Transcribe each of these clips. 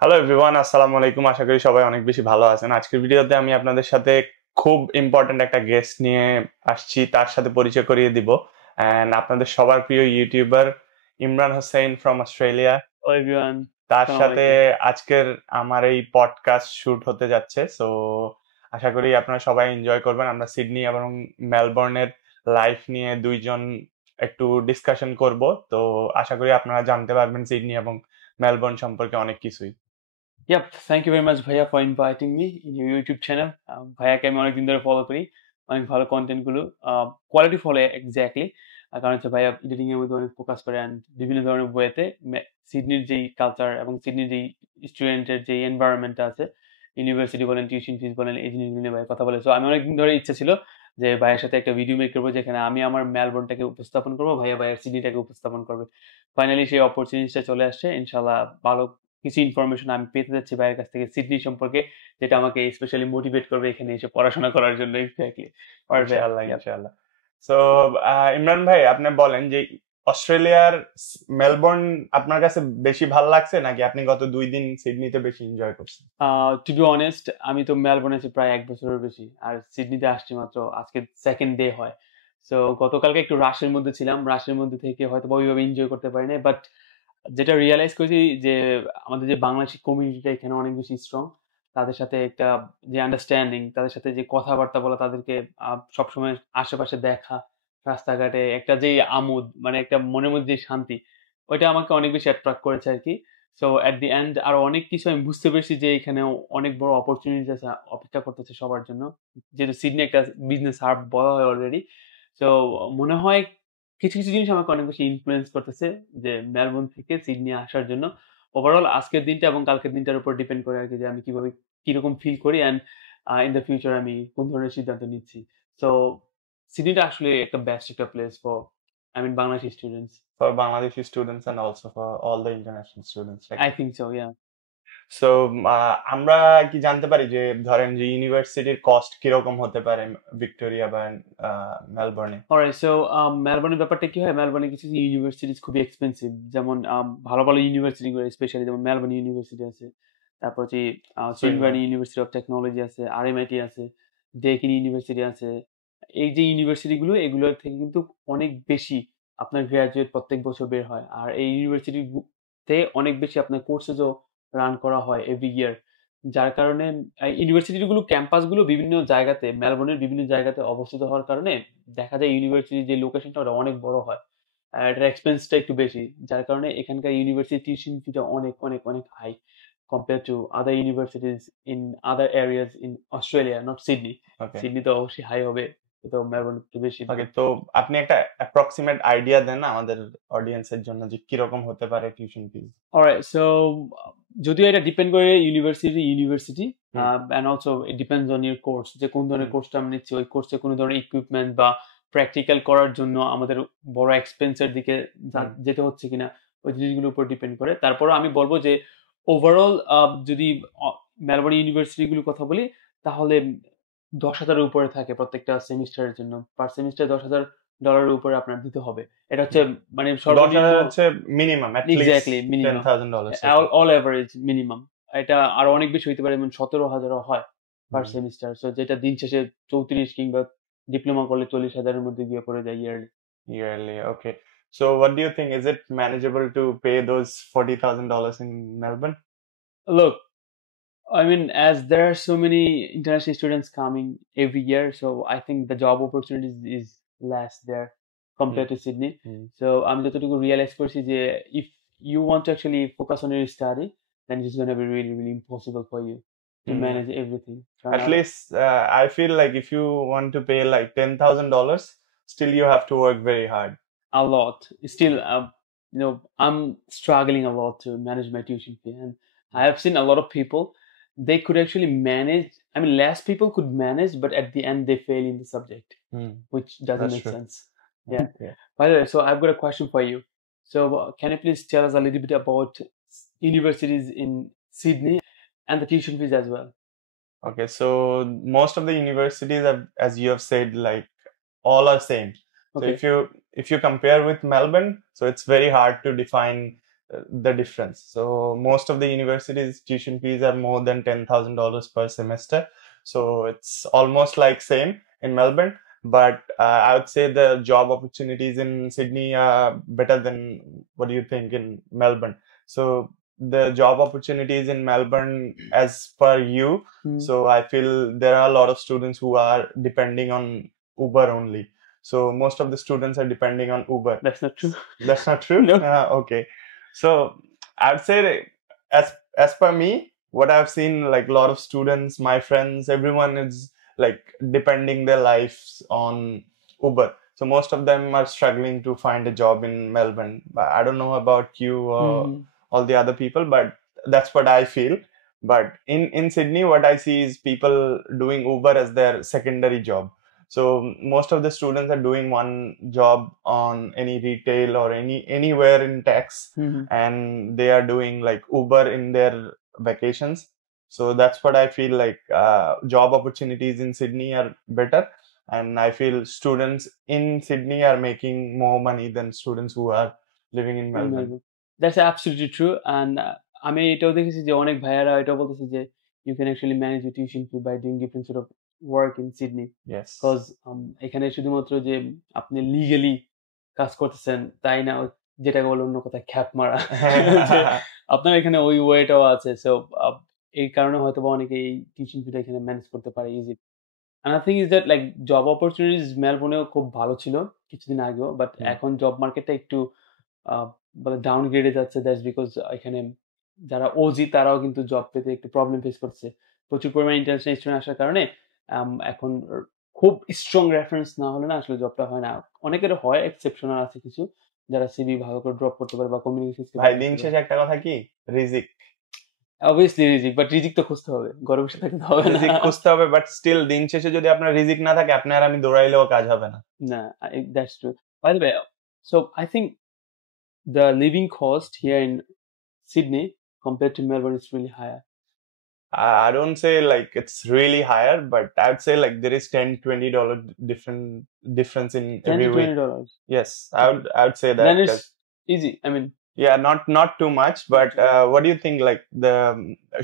Hello everyone, আসসালামু আলাইকুম। আশা করি সবাই অনেক বেশি ভালো আছেন। আজকের ভিডিওতে আমি আপনাদের সাথে খুব ইম্পর্ট্যান্ট একটা গেস্ট নিয়ে আসছি, তার সাথে পরিচয় করিয়ে দিব। অ্যান্ড আপনাদের সবার প্রিয় YouTuber Imran Hossain from Australia, Hello everyone. তার Assalamu সাথে alaikum. আজকের আমার এই পডকাস্ট শুট হতে যাচ্ছে। সো আশা করি আপনারা সবাই এনজয় করবেন। আমরা সিডনি এবং মেলবোর্নের লাইফ নিয়ে দুইজন একটু ডিসকাশন করব। তো আশা করি আপনারা জানতে পারবেন সিডনি এবং মেলবোর্ন সম্পর্কে অনেক কিছুই। Yep, thank you very much ভাইয়া for inviting me in your YouTube channel. ভাইয়াকে আমি অনেকদিন ধরে ফলো করি, অনেক ভালো কন্টেন্ট গুলো কোয়ালিটি ফলো এক্স্যাক্টলি। কারণ হচ্ছে ভাইয়া এডিটিং এর মধ্যে অনেক ফোকাস করে অ্যান্ড বিভিন্ন ধরনের ওয়েতে সিডনির যেই কালচার এবং সিডনির যেই স্টুডেন্টের যে এনভায়রনমেন্টটা আছে, ইউনিভার্সিটি বলেন, টিউশন ফিস বলেন, এই জিনিসগুলো নিয়ে ভাই কথা বলে। সো আমি অনেকদিন ধরে ইচ্ছা ছিল যে ভাইয়ের সাথে একটা ভিডিও মেক করবো, যেখানে আমি আমার মেলবোর্নটাকে উপস্থাপন করবো, ভাইয়া ভাইয়ের সিডনিটাকে উপস্থাপন করবে। ফাইনালি সেই অপরচুনিটিটা চলে আসছে। ইনশাল্লাহ ভালো কিছু ইনফরমেশন আমি পেতে যাচ্ছি ভাইয়ের কাছ থেকে সিডনি সম্পর্কে, যেটা আমাকে স্পেশালি মোটিভেট করবে এখানে এসে পড়াশোনা করার জন্য। এক্স্যাক্টলি। ইনশাআল্লাহ, ইনশাআল্লাহ। সো ইমরান ভাই, আপনি বলেন যে অস্ট্রেলিয়ার মেলবোর্ন আপনার কাছে বেশি ভালো লাগছে, নাকি আপনি গত 2 দিন সিডনিতে বেশি এনজয় করছেন? টু বি অনেস্ট, আমি তো মেলবোর্নে আছি প্রায় 1 বছরের বেশি, আর সিডনিতে আসছি মাত্র আজকে সেকেন্ড ডে হয়। সো গতকালকে একটু রাশের মধ্যে ছিলাম, রাশের মধ্যে থেকে হয়তো বা ওইভাবে এনজয় করতে পারি না, বাট যেটা রিয়েলাইজ করেছি যে আমাদের যে বাংলাদেশি কমিউনিটিটা এখানে অনেক বেশি স্ট্রং। তাদের সাথে একটা যে আন্ডারস্ট্যান্ডিং, তাদের সাথে যে কথাবার্তা বলা, তাদেরকে সবসময় আশেপাশে দেখা, রাস্তাঘাটে একটা যে আমোদ, মানে একটা মনের মধ্যে যে শান্তি, ওইটা আমাকে অনেক বেশি অ্যাট্রাক্ট করেছে আর কি। সো এট দি এন্ড আরো অনেক কিছু আমি বুঝতে পেরেছি যে এখানেও অনেক বড় অপরচুনিটি আছে, অপেক্ষা করতেছে সবার জন্য। যেহেতু সিডনি একটা বিজনেস হাব বলা হয় অলরেডি। সো মনে হয় কিছু কিছু জিনিস আমাকে অনেক বেশি ইনফ্লুয়েন্স করতেছে যে মেলবোর্ন থেকে সিডনি আসার জন্য। ওভারঅল আজকের দিনটা এবং কালকের দিনটার উপর ডিপেন্ড করে আর কি, যে আমি কিভাবে কিরকম ফিল করি অ্যান্ড ইন দ্য ফিউচার আমি কোন ধরনের সিদ্ধান্ত নিচ্ছি। সো সিডনিটা আসলে একটা বেস্ট একটা place for Bangladeshi students. For Bangladeshi students and also for all the international students, right? I think so, yeah. So আমরা কি জানতে পারি যে ধরেন যে ইউনিভার্সিটির কস্ট কিরকম হতে পারে ভিক্টোরিয়া বা মেলবোর্নে? অলরাইট, সো মেলবোর্নের ব্যাপারটা কি হয়, মেলবোর্নে কিছু ইউনিভার্সিটিজ খুবই এক্সপেন্সিভ। যেমন ভালো ভালো ইউনিভার্সিটি গুলো, স্পেশালি যেমন মেলবোর্ন ইউনিভার্সিটি আছে, তারপর হচ্ছে Swinburne. Swinburne university of technology আছে, আরএমআইটি আছে, ডেকিন ইউনিভার্সিটি আছে। এই যে ইউনিভার্সিটি গুলো, এগুলোর থেকে কিন্তু অনেক বেশি আপনার গ্রাজুয়েট প্রত্যেক বছর বের হয়। আর এই ইউনিভার্সিটি তে অনেক বেশি আপনার কোর্সেসও রান করা হয় এভরি ইয়ার। যার কারণে ইউনিভার্সিটি গুলো, ক্যাম্পাস গুলো বিভিন্ন জায়গাতে, মেলবোর্নের বিভিন্ন জায়গাতে অবস্থিত হওয়ার কারণে দেখা যায় ইউনিভার্সিটির যে লোকেশনটা ওটা অনেক বড় হয়, আর এটার এক্সপেন্সটা একটু বেশি। যার কারণে এখানকার ইউনিভার্সিটি টিউশন ফিটা অনেক অনেক অনেক high compare to other universities in other areas in Australia, not Sydney. Okay. Sydney তো অবশ্যই হাই হবে, তো মেলবোর্ন একটু বেশি ওকে, দিবে। তো আপনি একটা অ্যাপ্রক্সিমেট আইডিয়া দেন আমাদের অডিয়েন্সের জন্য যে কিরকম হতে পারে টিউশন ফিস। অলরাইট, সো যদিও এটা ডিপেন্ড করে university university, hmm. And also it depends on your course, যে কোন ধরনের হুম। কোর্সটা আমি নিচ্ছি, ওই কোর্সে কোনো ধরনের ইকুইপমেন্ট বা প্র্যাকটিক্যাল করার জন্য আমাদের বড় এক্সপেন্সের দিকে হুম। যেতে হচ্ছে কিনা, ওই জিনিসগুলোর উপর ডিপেন্ড করে। তারপরে আমি বলবো যে ওভারঅল যদি মেলবোর্ন ইউনিভার্সিটিগুলোর কথা বলি, তাহলে 10,000-এর উপরে থাকে প্রত্যেকটা সেমিস্টারের জন্য। পার সেমিস্টার $10,000 উপরে আপনার দিতে হবে। এটা হচ্ছে মানে 10,000 সর্বনিম্ন। হচ্ছে minimum, at least exactly, ten minimum. Thousand dollars okay. All average minimum. এটা আরো অনেক বেশি হইতে পারে, যেমন 17,000ও হয় পার হুম। সেমিস্টার। সো যেটা দিন শেষে 34, কিংবা ডিপ্লোমা করলে 40,000-এর মধ্যে গিয়ে পড়ে যায় yearly. Yearly, okay. So what do you think? Is it manageable to pay those $40,000 in Melbourne? Look, as there are so many international students coming every year, so I think the job opportunities is less there Hmm. compared to Sydney. Hmm. So আমি যতটুকু realise করছি যে if you want to actually focus on your study, then it's going to be really really impossible for you to Hmm. manage everything. কারণ At least I feel like if you want to pay like $10,000, still you have to work very hard. a lot. Hmm. Still, I'm struggling a lot to manage my tuition fee, and Hmm. I have seen a lot of people. They could actually manage. Less people could manage, but at the end they fail in the subject, Hmm. which doesn't That's make true. sense. Yeah. Yeah. By the way, so I've got a question for you. So, can you please tell us a little bit about universities in Sydney and the tuition fees as well? Okay, so most of the universities have, as you have said, like all are same. So Okay. if you compare with Melbourne, so it's very hard to define the difference. So most of the universities tuition fees are more than $10,000 per semester. So it's almost like same in Melbourne, but I would say the job opportunities in Sydney are better than, what do you think, in Melbourne? So the job opportunities in Melbourne, as per you, so I feel there are a lot of students who are depending on Uber only. So most of the students are depending on Uber. That's not true. That's not true? No. Okay. So I would say that as per me, what I've seen, like a lot of students, my friends, everyone is like depending their lives on Uber. So most of them are struggling to find a job in Melbourne. But I don't know about you or all the other people, but that's what I feel. But in Sydney, what I see is people doing Uber as their secondary job. So most of the students are doing one job on any retail or anywhere in tax, and they are doing like Uber in their vacations. So that's what I feel like. Job opportunities in Sydney are better, and I feel students in Sydney are making more money than students who are living in Melbourne. That's absolutely true. And আমি এটাও দেখেছি যে অনেক ভাইয়ারা এটাও বলতেছে যে you can actually manage your tuition fee by doing different sort of work in Sydney. Yes. Because এখানে শুধুমাত্র যে আপনি লিগালি কাজ করতেছেন তাই না, যেটাকে বলে অন্য কথা খ্যাপ মারা, আপনার এখানে ওই ওয়েটাও আছে। সো এই কারণে হয়তো বা অনেকে এই টিউশন ফিটা এখানে ম্যানেজ করতে পারে easy. another thing is that like job opportunities মেলবোর্নেও খুব ভালো ছিল কিছুদিন আগেও, বাট এখন জব মার্কেটটা একটু বলে ডাউনগ্রেডে যাচ্ছে। দ্যাটস বিকজ এখানে যারা ওজি তারাও কিন্তু জব পেতে একটু প্রবলেম ফেস করছে, প্রচুর পরিমাণে ইন্টারন্যাশনাল স্টুডেন্ট আসার কারণে। এখন খুব স্ট্রং রেফারেন্স না হলে না আসলে জবটা হয় না। অনেকের হয়, এক্সেপশনাল আছে কিছু যারা সিভি ভালো করে ড্রপ করতে পারে বা কমিউনিকেশন স্কিল। ভাই দিন শেষে একটা কথা কি, রিজিক। অবভিয়াসলি রিজিক, বাট রিজিক তো খুঁজতে হবে, ঘরে বসে থাকতে হবে না। রিজিক খুঁজতে হবে, বাট স্টিল দিন শেষে যদি আপনার রিজিক না থাকে, আপনি আর আমি দৌড়াইলেও কাজ হবে না। না, that's true. By the way, so I think the living cost here in Sydney compared to Melbourne is really higher. I don't say like it's really higher, but I'd say like there is $10-20 difference in every week. $10-20. Yes, I would say that. Then it's easy. I mean, yeah, not too much, but what do you think? Like the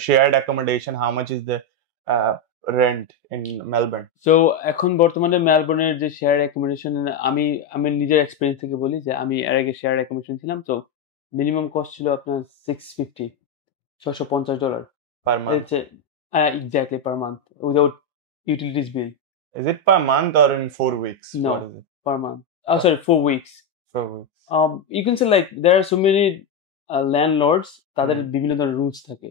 shared accommodation, how much is the rent in Melbourne? So এখন বর্তমানে মেলবোর্নের যে share accommodation, আমি নিজের experience থেকে বলি যে আমি এর আগে শেয়ার অ্যাকোমোডেশন ছিলাম। তো মিনিমাম কস্ট ছিল আপনার $650 per month. Exactly, per month without utilities bill. Is it per month or in 4 weeks? No, what is it? Per month. Oh, sorry, 4 weeks. 4 weeks. You can say like there are so many landlords, তাদের বিভিন্ন ধরনের rules থাকে।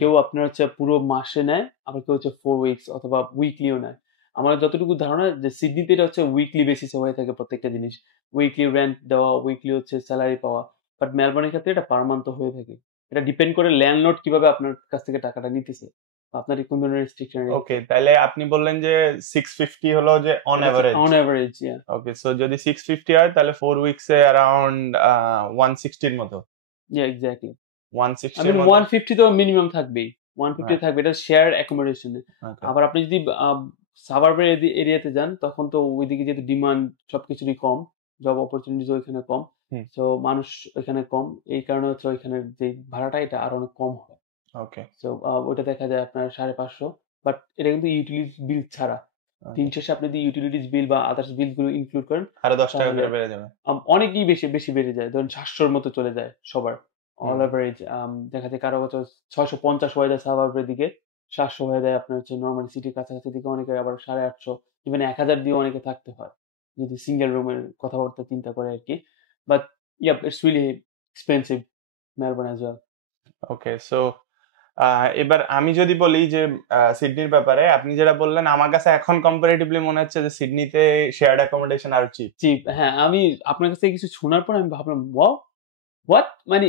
কেউ আপনার হচ্ছে পুরো মাসে নেয়, আবার কেউ হচ্ছে 4 weeks অথবা উইকলিও নেয়। আমার যতটুকু ধারণা যে সিডনিতে এটা হচ্ছে উইকলি বেসিসে হয়ে থাকে প্রত্যেকটা জিনিস, উইকলি রেন্ট দেওয়া, উইকলি হচ্ছে স্যালারি পাওয়া। বাট মেলবোর্নের ক্ষেত্রে এটা পার মান্থ হয়ে থাকে। এটা ডিপেন্ড করে ল্যান্ডলর্ড কিভাবে আপনার কাছ থেকে টাকাটা নিতেছে, আপনার কোন ধরনের রেস্ট্রিকশন। ওকে, তাহলে আপনি বললেন যে 650 হলো যে on average. On average, yeah. Okay, so যদি 650 হয় তাহলে 4 উইকসে अराउंड 160 এর মতো। ইয়া, এক্স্যাক্টলি 160 I mean 150 তো মিনিমাম থাকবেই, 150 থাকবে। এটা শেয়ার অ্যাকোমোডেশনে। আবার আপনি যদি সাবারবের এরিয়াতে যান তখন তো ওইদিকে যেহেতু ডিমান্ড সবকিছুরই কম, জব অপরচুনিটিস ওইখানে কম, সো মানুষ ওইখানে কম, এই কারণে হচ্ছে ওইখানে যে ভাড়াটা এটা আরো অনেক কম হয়। ওকে, সো ওইটা দেখা যায় আপনার 550, বাট এটা কিন্তু ইউটিলিটিস বিল ছাড়া। দিন শেষে আপনি যদি ইউটিলিটিস বিল বা আদার্স বিলগুলো ইনক্লুড করেন আরো 10 টাকা করে বেড়ে যাবে, অনেকই বেশি বেড়ে যায়। ধরুন 700 এর মতো চলে যায় সবার অল এভারেজ। দেখা যায় কারো বছর 650 হয়ে যায় সাবারের দিকে, 700 হয়ে যায় আপনার হচ্ছে নর্মাল সিটির কাছাকাছি দিকে, অনেকে আবার 850 ইভেন 1000 দিয়ে অনেকে থাকতে হয় যদি সিঙ্গেল রুমের কথাবার্তা চিন্তা করে আর কি। But yeah, it's really expensive Melbourne as well. Okay, so এবার আমি যদি বলি যে সিডনির ব্যাপারে আপনি যেটা বললেন, আমার কাছে এখন কম্পারেটিভলি মনে হচ্ছে যে সিডনিতে শেয়ার্ড অ্যাকোমোডেশন আর চিপ। হ্যাঁ, আমি আপনার কাছ থেকে কিছু শোনার পর আমি ভাবলাম হোয়াট, মানে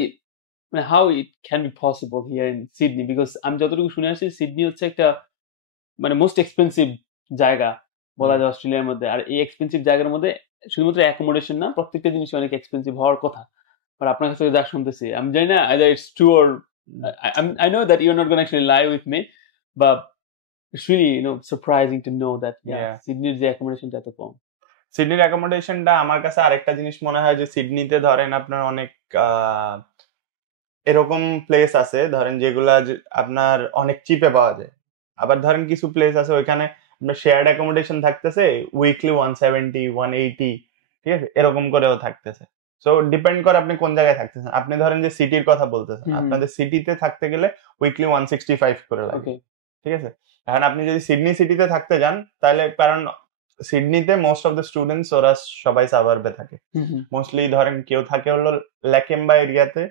how it can be possible here in Sydney, because আমি যতটুকু শুনে আসছি সিডনি হচ্ছে একটা মানে মোস্ট এক্সপেন্সিভ জায়গা বলা যায় অস্ট্রেলিয়ার মধ্যে। আর এই এক্সপেন্সিভ জায়গার মধ্যে শুধুমাত্র অ্যাকোমোডেশন না, প্রত্যেকটা জিনিস অনেক এক্সপেন্সিভ হওয়ার কথা। বাট আপনার কাছে যা শুনতেছি আমি জানি না either it's true or I know that you're not going to actually lie with me, but it's really surprising to know that সিডনির যে অ্যাকোমোডেশনটা এত কম। সিডনির অ্যাকোমোডেশনটা আমার কাছে আরেকটা জিনিস মনে হয় যে সিডনিতে ধরেন আপনার অনেক এরকম প্লেস আছে ধরেন যেগুলা আপনার অনেক চিপে পাওয়া যায়, আবার ধরেন কিছু প্লেস আছে ওইখানে আপনার শেয়ার্ড অ্যাকোমোডেশন থাকতেছে উইকলি 170 180, ঠিক আছে, এরকম করেও থাকতেছে। সো ডিপেন্ড করে আপনি কোন জায়গায় থাকতেছেন। আপনি ধরেন যে সিটির কথা বলতেছেন, আপনাদের সিটিতে থাকতে গেলে উইকলি 165 করে লাগে, ওকে। ঠিক আছে। এখন আপনি যদি সিডনি সিটিতে থাকতে যান তাহলে, কারণ সিডনিতে মোস্ট অফ দ্য স্টুডেন্টস ওরা সবাই সাবারবে থাকে, মোস্টলি ধরেন কেউ থাকে হলো ল্যাকেম্বা এরিয়াতে,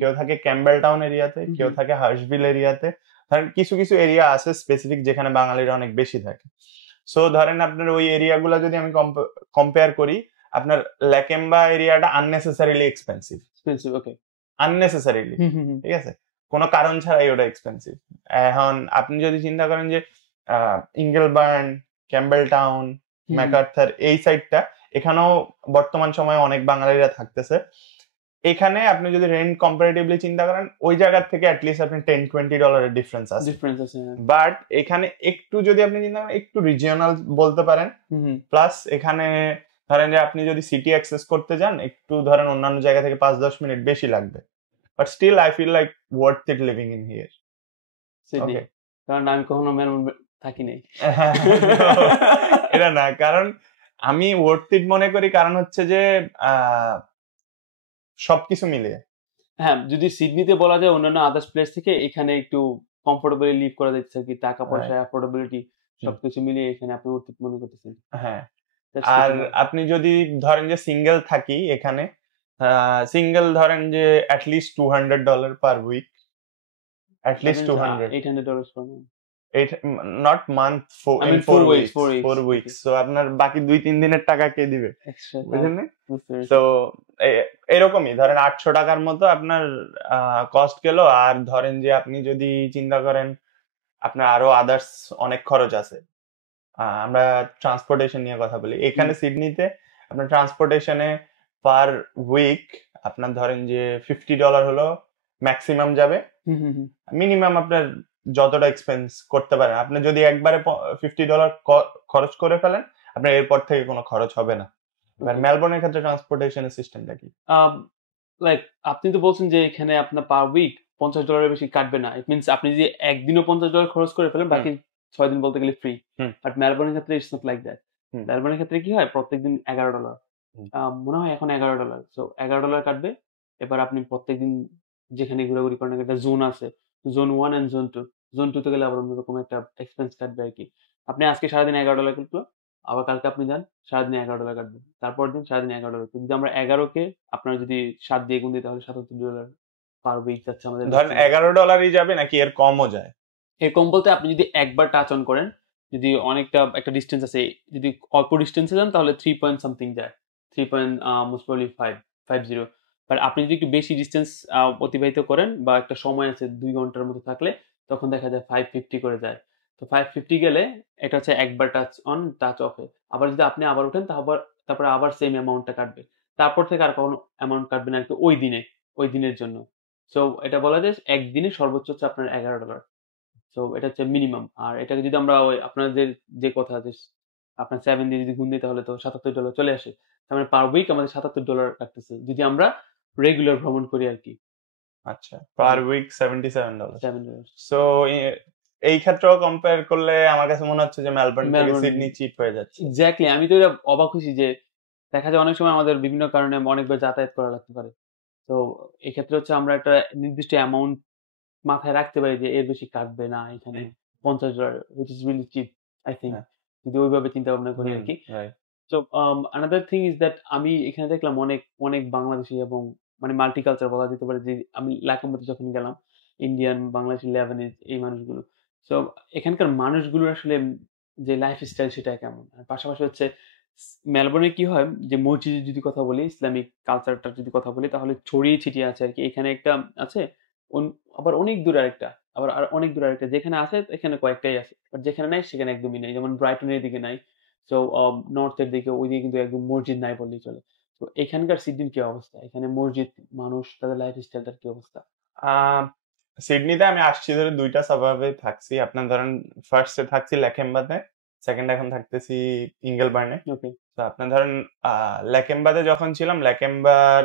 কেউ থাকে ক্যাম্বেল টাউন এরিয়াতে, কেউ থাকে হার্শভিল এরিয়াতে। ধরেন কিছু কিছু এরিয়া আছে স্পেসিফিক যেখানে বাঙালিরা অনেক বেশি থাকে। সো ধরেন আপনার ওই এরিয়াগুলো যদি আমি কম্পেয়ার করি, আপনার ল্যাকেম্বা এরিয়াটা আননেসেসারিলি এক্সপেন্সিভ, ওকে। আননেসেসারিলি, ঠিক আছে, কোনো কারণ ছাড়াই ওটা এক্সপেন্সিভ। এখন আপনি যদি চিন্তা করেন যে ইঙ্গেলবার্ন, ক্যাম্বেল টাউন, ম্যাকার্থার এই সাইডটা, এখানেও বর্তমান সময়ে অনেক বাঙালিরা থাকতেছে। এখানে আপনি যদি রেন্ট কম্পারেটিভলি চিন্তা করেন ওই জায়গার থেকে অ্যাটলিস্ট আপনি $10-20 ডিফারেন্স আছে। বাট এখানে একটু যদি আপনি চিন্তা করেন একটু রিজিওনাল বলতে পারেন, প্লাস এখানে ধরেন যে আপনি যদি সিটি অ্যাক্সেস করতে যান একটু ধরেন অন্যান্য জায়গা থেকে 5-10 মিনিট বেশি লাগবে, but still I feel like worth it living in here. Okay, কারণ আমি কখনো মেলবোর্ন থাকি নাই। এটা না, কারণ আমি ওয়ার্থ ইট মনে করি কারণ হচ্ছে যে সবকিছু মিলিয়ে, হ্যাঁ, যদি সিডনিতে বলা যায় অন্যান্য আদার্স প্লেস থেকে এখানে একটু কমফোর্টেবলি লিভ করা যাচ্ছে কি, টাকা পয়সা, অ্যাফোর্ডেবিলিটি সবকিছু মিলিয়ে এখানে আপনি ওয়ার্থ ইট মনে করতেছেন। হ্যাঁ, আর আপনি যদি ধরেন যে সিঙ্গেল থাকি এখানে, সিঙ্গেল ধরেন যে at least $200 per week, at least $800 per month, not month, in 4 weeks. So আপনার বাকি 2-3 দিনের টাকা কে দিবে, বুঝলেন? তো এরকমই ধরেন $800 মতো আপনার কস্ট গেল। আর ধরেন যে আপনি যদি চিন্তা করেন আপনার আরো আদার্স অনেক খরচ আছে, আমরা ট্রান্সপোর্টেশন নিয়ে কথা বলি, এখানে সিডনিতে আপনার ট্রান্সপোর্টেশনে পার উইক আপনার ধরেন যে $50 হলো ম্যাক্সিমাম যাবে, মিনিমাম আপনার যতটা এক্সপেন্স করতে পারেন, আপনি যদি একবারে $50 খরচ করে ফেলেন আপনার এরপর থেকে কোনো খরচ হবে না। মেলবোর্নের ক্ষেত্রে ট্রান্সপোর্টেশনের সিস্টেমটা কি? লাইক আপনি তো বলছেন যে এখানে আপনার পার উইক $50 বেশি কাটবে না, ইট মিনস আপনি যদি একদিনও $50 খরচ করে ফেলেন বাকি 6 দিন বলতে গেলে ফ্রি। বাট মেলবোর্নের ক্ষেত্রে ইটস নট লাইক দ্যাট। মেলবোর্নের ক্ষেত্রে কি হয়, প্রত্যেকদিন $11, মনে হয় এখন $11। সো $11 কাটবে। এবার আপনি প্রত্যেকদিন যেখানে ঘোরাঘুরি করেন একটা জোন আছে, জোন 1 এন্ড জোন 2, জোন 2 তে গেলে আবার অন্যরকম একটা এক্সপেন্স কাটবে আর কি। আপনি আজকে সারাদিন $11 কাটলো, আবার কালকে আপনি যান সারাদিন $11 কাটবে, তারপর দিন সারাদিন $11। যদি আমরা 11কে আপনার যদি 7 দিয়ে গুণ দিই তাহলে $77 পার উইক যাচ্ছে আমাদের। ধরেন $11 যাবে নাকি এর কমও যায়? এর কম বলতে আপনি যদি একবার টাচ অন করেন, যদি অনেকটা একটা ডিস্টেন্স আছে, যদি অল্প ডিস্টেন্সে যান তাহলে 3 পয়েন্ট সামথিং যায়, 3 পয়েন্ট মোস্ট প্রবাবলি 550। বাট আপনি যদি একটু বেশি ডিস্টেন্স অতিবাহিত করেন বা একটা সময় আছে 2 ঘন্টার মতো থাকলে তখন দেখা যায় 550 করে যায়। তো 550 গেলে এটা হচ্ছে একবার টাচ অন টাচ অফে। আবার যদি আপনি আবার ওঠেন তারপরে আবার সেম অ্যামাউন্টটা কাটবে, তারপর থেকে আর কোনো অ্যামাউন্ট কাটবে না আর কি ওই দিনের জন্য। সো এটা বলা যায় একদিনে সর্বোচ্চ হচ্ছে আপনার $11। সো এটা হচ্ছে মিনিমাম। আর এটাকে যদি আমরা ওই আপনাদের যে কথা যে আপনার 7 দিয়ে যদি গুণ দিই তাহলে তো $77 চলে আসে। তার মানে পার উইক আমাদের $77 কাটতেছে যদি আমরা রেগুলার ভ্রমণ করি আর কি। আচ্ছা, পার উইক $77। $7। সো এই ক্ষেত্রেও কম্পেয়ার করলে আমার কাছে মনে হচ্ছে যে মেলবোর্ন থেকে সিডনি চিপ হয়ে যাচ্ছে। এক্স্যাক্টলি, আমি তো এটা অবাক হইছি যে দেখা যায় অনেক সময় আমাদের বিভিন্ন কারণে অনেকবার যাতায়াত করা লাগতে পারে। তো এই ক্ষেত্রে হচ্ছে আমরা একটা নির্দিষ্ট অ্যামাউন্ট মাথায় রাখতে পারি যে এর বেশি কাটবে না এখানে $50, which is really cheap, I think, যদি ওইভাবে চিন্তা ভাবনা করি আর কি। So another thing is that আমি এখানে দেখলাম অনেক বাংলাদেশি এবং মানে মাল্টিকালচার বলা যেতে পারে, যে আমি লাকাম্বাতে যখন গেলাম ইন্ডিয়ান, বাংলাদেশি, লেবানিজ এই মানুষগুলো। সো এখানকার মানুষগুলোর আসলে যে লাইফস্টাইল সেটা কেমন, আর পাশাপাশি হচ্ছে মেলবোর্নে কি হয় যে মসজিদের যদি কথা বলি, ইসলামিক কালচারটার যদি কথা বলি তাহলে ছড়িয়ে ছিটিয়ে আছে আর কি। এখানে একটা আছে, আবার অনেক দূরে আরেকটা, আবার আর অনেক দূরে আরেকটা, যেখানে আছে এখানে কয়েকটাই আছে, বাট যেখানে নাই সেখানে একদমই নাই। যেমন ব্রাইটনের দিকে নাই, সো নর্থের দিকে ওইদিকে কিন্তু একদম মসজিদ নাই বললেই চলে। তো এখানকার সিডনির কি অবস্থা, এখানে মসজিদ, মানুষ, তাদের লাইফ স্টাইলটার কি অবস্থা? সিডনিতে আমি আসছি ধরে 2টা সাবাবে থাকছি। আপনার ধরেন ফার্স্টে থাকছি ল্যাকেম্বাতে, সেকেন্ড এখন থাকতেছি ইঙ্গেলবার্নে। ওকে। তো আপনার ধরেন ল্যাকেম্বাতে যখন ছিলাম, ল্যাকেম্বার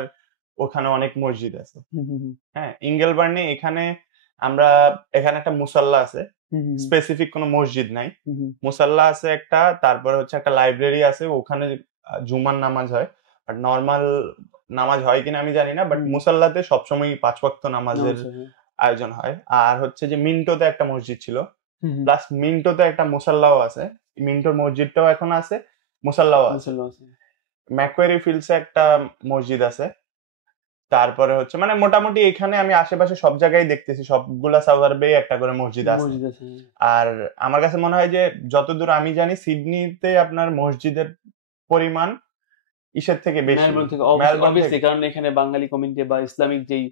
ওখানে অনেক মসজিদ আছে। হুম হুম হুম হ্যাঁ, ইঙ্গেলবার্নে এখানে এখানে একটা মুসাল্লা আছে, হুম হুম স্পেসিফিক কোনো মসজিদ নাই। হুম হুম মুসাল্লা আছে একটা, তারপরে হচ্ছে একটা লাইব্রেরি আছে, ওখানে জুমার নামাজ হয়। বাট নর্মাল নামাজ হয় কিনা আমি জানি না, বাট হুম মুসাল্লাতে সবসময় 5 ওয়াক্ত নামাজের নমস্কার হ্যাঁ আয়োজন হয়। আর হচ্ছে যে মিন্টোতে একটা মসজিদ ছিল, হুম হুম প্লাস মিন্টোতে একটা মুসাল্লাও আছে। মিন্টোর মসজিদটাও এখন আছে, মুসাল্লাও আছে। মুসলমান আছে ম্যাকোয়ারি ফিল্ডসে একটা মসজিদ আছে। তারপরে হচ্ছে মানে মোটামুটি এখানে আমি আশেপাশে সব জায়গায় দেখতেছি সবগুলা সাবারবেই একটা করে মসজিদ আছে। মসজিদ আছে হ্যাঁ। আর আমার কাছে মনে হয় যে যতদূর আমি জানি সিডনিতে আপনার মসজিদের পরিমাণ ইসের থেকে বেশি, মেলবোর্ন থেকে মেলবোর্ন অবভিয়াসলি, থেকে। কারণ এখানে বাঙালি কমিউনিটি বা ইসলামিক যেই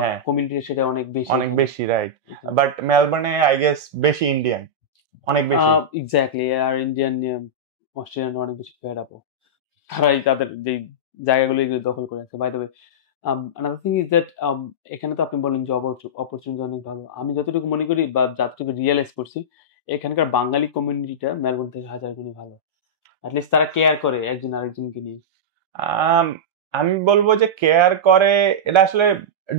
হ্যাঁ, কমিউনিটি সেটা অনেক বেশি অনেক এখানে। বেশি, রাইট। বাট মেলবোর্নে আই গেস বেশি ইন্ডিয়ান, অনেক বেশি। এক্স্যাক্টলি, আর ইন্ডিয়ান অস্ট্রেলিয়ান অনেক বেশি ফেড আপ, তারাই তাদের যে জায়গাগুলো এগুলো দখল করে আছে। By the way, another thing is that এখানে তো আপনি বললেন জব অপরচুনিটি অনেক ভালো। আমি যতটুকু মনে করি বা যতটুকু রিয়েলাইজ করছি, এখানকার বাঙালি কমিউনিটিটা মেলবোর্ন থেকে হাজার গুণে ভালো। অ্যাটলিস্ট তারা কেয়ার করে একজন আরেকজনকে নিয়ে। আম, আমি বলবো যে কেয়ার করে, এটা আসলে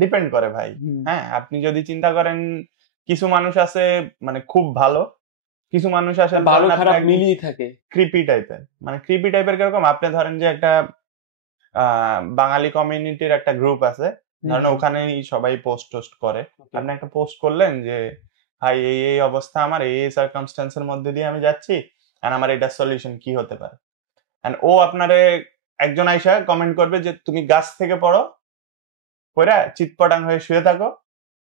ডিপেন্ড করে ভাই। হুম হ্যাঁ, আপনি যদি চিন্তা করেন কিছু মানুষ আছে মানে খুব ভালো, কিছু মানুষ আছে ভালো ধরেন আপনি খারাপ একদম মিলিয়ে থাকে। ক্রিপি টাইপের। মানে ক্রিপি টাইপের কিরকম, আপনি ধরেন যে একটা বাঙালি কমিউনিটির একটা গ্রুপ আছে, হুম ধরেন হুম ওখানেই সবাই পোস্ট টোস্ট করে। ওকে আপনি একটা পোস্ট করলেন যে ভাই এই এই অবস্থা, আমার এই এই সার্কামস্টেন্সের মধ্যে দিয়ে আমি যাচ্ছি, আর আমার এটার সলিউশন কি হতে পারে। এন্ড ও আপনারে একজন আইসা কমেন্ট করবে যে তুমি গাছ থেকে পড়ো, পড়া চিৎপটাং হয়ে শুয়ে থাকো,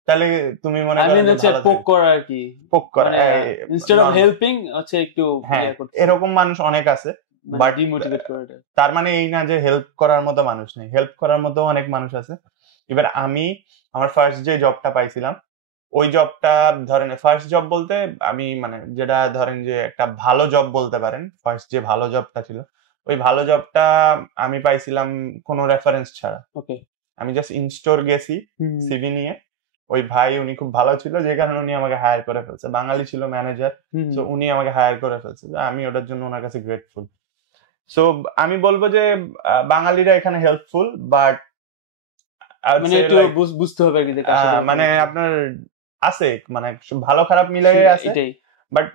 তাহলে তুমি মনে আই করেন মিন যে হচ্ছে ভালো পোক থাকবে। করা আর কি, পোক করা, মানে ইনস্টেড অফ নর্মাল। হেল্পিং হচ্ছে একটু হ্যাঁ, ইয়া করতেছে, এরকম মানুষ অনেক আছে। মানে বাট ডিমোটিভেট করে এটা। তার মানে এই না যে হেল্প করার মতো মানুষ নেই, হেল্প করার মতো অনেক মানুষ আছে। এবার আমি আমার ফার্স্ট যে জবটা পাইছিলাম, ওই জবটা ধরেন ফার্স্ট জব বলতে আমি মানে যেটা ধরেন যে একটা ভালো জব বলতে পারেন, ফার্স্ট যে ভালো জবটা ছিল, ওই ভালো জবটা আমি পাইছিলাম কোনো রেফারেন্স ছাড়া। ওকে আমি জাস্ট ইনস্টোর গেছি হুম সিভি নিয়ে। ওই ভাই উনি খুব ভালো ছিল, যে কারণে উনি আমাকে হায়ার করে ফেলছে, বাঙালি ছিল ম্যানেজার। হুম সো উনি আমাকে হায়ার করে ফেলছে, আমি ওটার জন্য ওনার কাছে গ্রেটফুল। সো আমি বলবো যে বাঙালিরা এখানে হেল্পফুল, বাট আই উড মানে সে একটু লাইক বুঝতে হবে আর কি যে কার সাথে মানে কেমন কি। আপনার আছে মানে ভালো খারাপ মিলাই আছে। এটাই বাট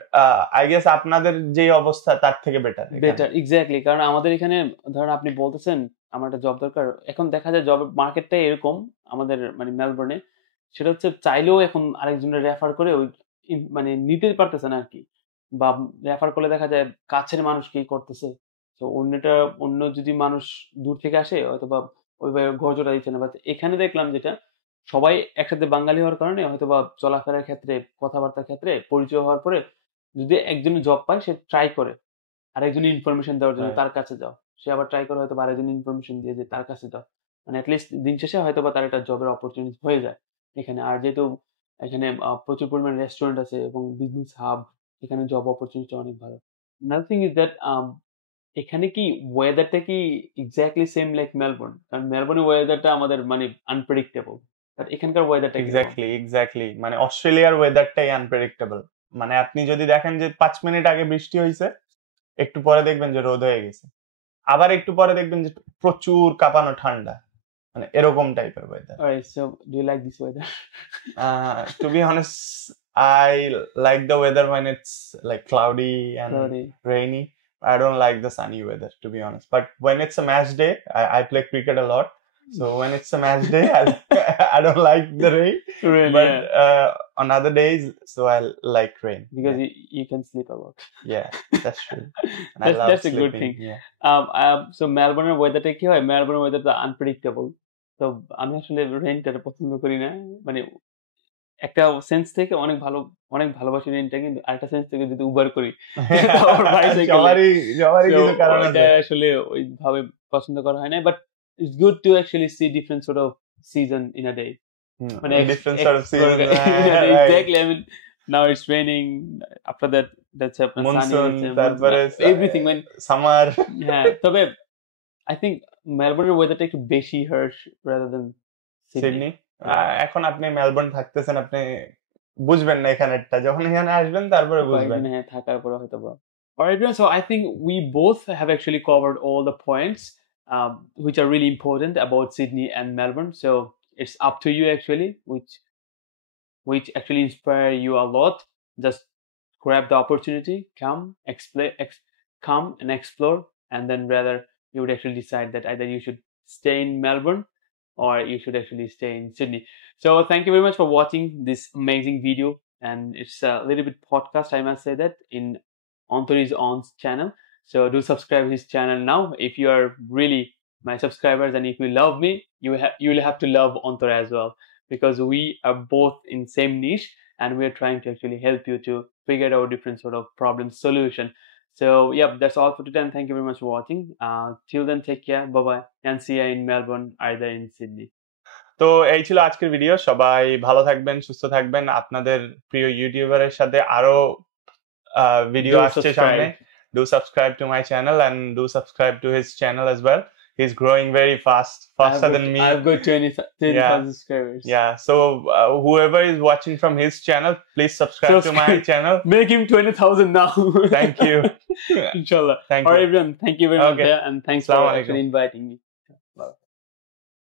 আই গেস আপনাদের যে অবস্থা তার থেকে বেটার এখানে। বেটার, এক্স্যাক্টলি, কারণ আমাদের এখানে ধরেন আপনি বলতেছেন আমার একটা জব দরকার, এখন দেখা যায় জব মার্কেটটাই এরকম আমাদের মানে মেলবোর্নে, সেটা হচ্ছে চাইলেও এখন আরেকজনের রেফার করে ওই মানে নিতে পারতেছে না আর কি, বা রেফার করলে দেখা যায় কাছের মানুষকেই করতেছে। তো অন্যটা, অন্য যদি মানুষ দূর থেকে আসে হয়তো বা ওইভাবে গজটা দিচ্ছে না, বাট এখানে দেখলাম যেটা সবাই একসাথে বাঙালি হওয়ার কারণে হয়তো বা চলাফেরার ক্ষেত্রে, কথাবার্তার ক্ষেত্রে পরিচয় হওয়ার পরে যদি একজনের জব পায় সে ট্রাই করে আরেকজন ইনফরমেশন দেওয়ার জন্য Right. তার কাছে যাও, সে আবার ট্রাই করে হয়তো আরেকজন ইনফরমেশন দিয়ে যে তার কাছে যাও, মানে অ্যাটলিস্ট দিন শেষে হয়তো বা তার একটা জবের অপরচুনিটি হয়ে যায় এখানে। আর যেহেতু এখানে প্রচুর পরিমাণে রেস্টুরেন্ট আছে এবং বিজনেস হাব, এখানে জব অপরচুনিটি অনেক ভালো। নাথিং থিং ইজ দ্যাট এখানে কি ওয়েদারটা কি এক্স্যাক্টলি সেম লাইক মেলবোর্ন? কারণ মেলবোর্নের ওয়েদারটা আমাদের মানে আনপ্রেডিক্টেবল, বাট এখানকার ওয়েদারটা কিরকম? এক্স্যাক্টলি, এক্স্যাক্টলি, মানে অস্ট্রেলিয়ার ওয়েদারটাই আনপ্রেডিক্টেবল। মানে আপনি যদি দেখেন যে 5 মিনিট আগে বৃষ্টি হয়েছে, একটু পরে দেখবেন যে রোদ হয়ে গেছে, আবার একটু পরে দেখবেন যে প্রচুর কাঁপানো ঠান্ডা, মানে এরকম টাইপের weather. Alright, so do you like this weather? To be honest, I like the weather when it's like cloudy and Cloudy. rainy. I don't like the sunny weather, to be honest. But when it's a match day, I play cricket a lot. So when it's a match day, I don't like the rain. Rain, But yeah. on other days, so I like rain. Because Yeah, you can sleep a lot. yeah, that's true. And I love That's a good sleeping. thing. Yeah. So মেলবোর্নের ওয়েদারটা কি হয়? মেলবোর্নের ওয়েদারটা unpredictable. তো আমি আসলে রেইনটা পছন্দ করি না। মানে একটা সেন্স থেকে অনেক ভালোবাসি রেইনটা, কিন্তু আরেকটা সেন্স থেকে যদি উবার করি তারপর বাইসাইকেলে, সবারই তো কিছু কারণ ওইটা আছে। আসলে ওইভাবে পছন্দ করা হয় না। But it's good to actually see different sort of season in a day. মানে Different sort of explore seasons. Right. exactly. I mean, now it's raining. After that, that's আপনার sunny Monsoon, হচ্ছে, তারপরে everything. When summer. হ্যাঁ, তবে I think মেলবোর্নের ওয়েদারটা একটু বেশি harsh rather than Sydney. Sydney. এখন আপনি মেলবোর্ন থাকতেছেন, আপনি বুঝবেন না এখানেরটা, যখন এখানে আসবেন তারপরে বুঝবেন। কয়েকদিন হ্যাঁ থাকার পরে হয়তো বা। Alright, so I think we both have actually covered all the points. which are really important about Sydney and Melbourne. So it's up to you actually, which actually inspire you a lot. Just grab the opportunity, come and explore, and then rather you would actually decide that either you should stay in Melbourne or you should actually stay in Sydney. So thank you very much for watching this amazing video, and it's a little bit podcast, I must say that, in Anthony's On's channel. So do subscribe his channel now if you are really my subscribers, and if you love me, you will have to love Anthor as well, because we are both in same niche and we're trying to actually help you to figure out different sort of problem solution. So yeah, that's all for today, and thank you very much for watching. Till then, take care, bye bye, and see you in Melbourne, either in Sydney. তো এই ছিল আজকের video. সবাই ভালো থাকবেন, সুস্থ থাকবেন। আপনাদের প্রিয় ইউটিউবারের সাথে আরো ভিডিও আসছে সামনে। Do subscribe to my channel and do subscribe to his channel as well. He's growing very faster than me. I've got 20,000 subscribers. Yeah, so whoever is watching from his channel, please subscribe to my channel. Make him 20,000 now. Thank you. Inshallah. Thank All you. right, everyone. Thank you very much, and thanks for actually inviting me.